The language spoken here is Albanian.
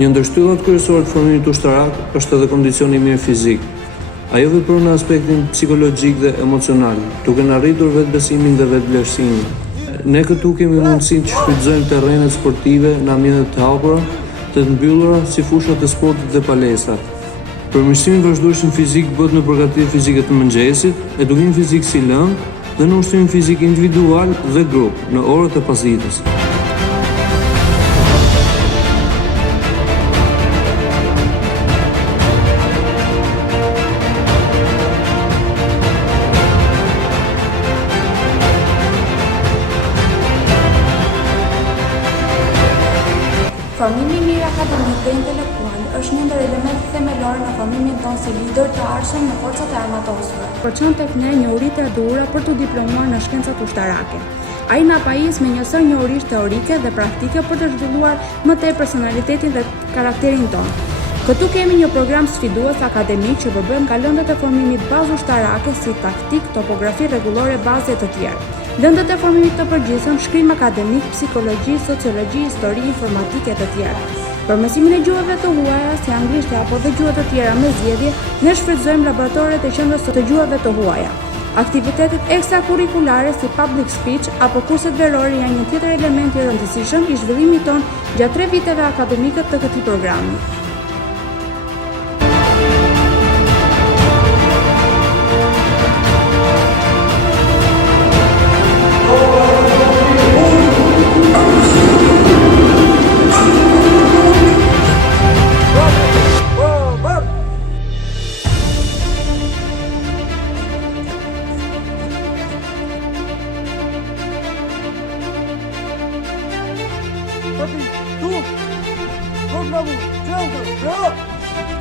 Një ndër shtyllat kryesore të formimit ushtarak është edhe kondicioni i mirë fizik. Ajo vepron në aspektin psikologjik dhe emocional, duke në arritur vetbesimin dhe vetëvlerësimin. Ne këtu kemi mundësinë që shfrytëzojmë terrenet sportive në ambiente të hapura, të mbyllura si fushat e sportit dhe palestrat. Përmirësimi vazhdueshëm fizik bëhet në përgatitje fizike të mëngjesit, edukim fizik si lëng dhe në ushtrim fizik individual dhe grup në orët e pasdites. Formimi i mirë akademik dhe intelektual është një ndër elementet themelor në formimin tonë si lider të ardhshëm në forcat e armatosura. Përçon tek ne njohuritë e duhura për të diplomuar në shkencat ushtarake. Ai na pajis me një sër njohurish teorike dhe praktike për të zhvilluar më tej personalitetin dhe karakterin tonë. Këtu kemi një program sfidues akademik që përbën nga lëndët e formimit bazë ushtarake si taktik, topografi rregullore, bazë e të tjerë. Lëndët e formimit të përgjithshëm, shkrim akademik, psikologji, sociologji, histori, informatike e të tjera. Për mësimin e gjuhëve të huaja, si anglishtja apo dhe gjuhët të tjera me zgjedhje, ne shfrytëzojmë laboratoret e qendrës së të gjuhëve të huaja. Aktivitetet ekstrakurrikulare si public speech apo kurset verore janë një tjetër element i rëndësishëm i zhvillimit tonë gjatë 3 viteve akademike të këtij programi. Bravo!